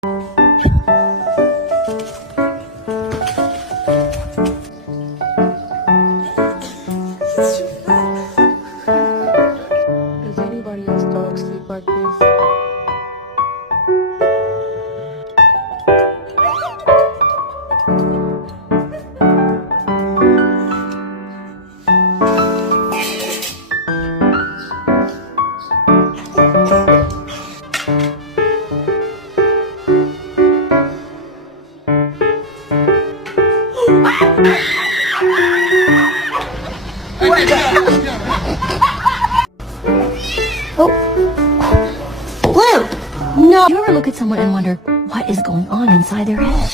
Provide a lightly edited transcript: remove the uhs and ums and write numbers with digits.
Does anybody else dog sleep like this? Blue! No! You ever look at someone and wonder what is going on inside their head?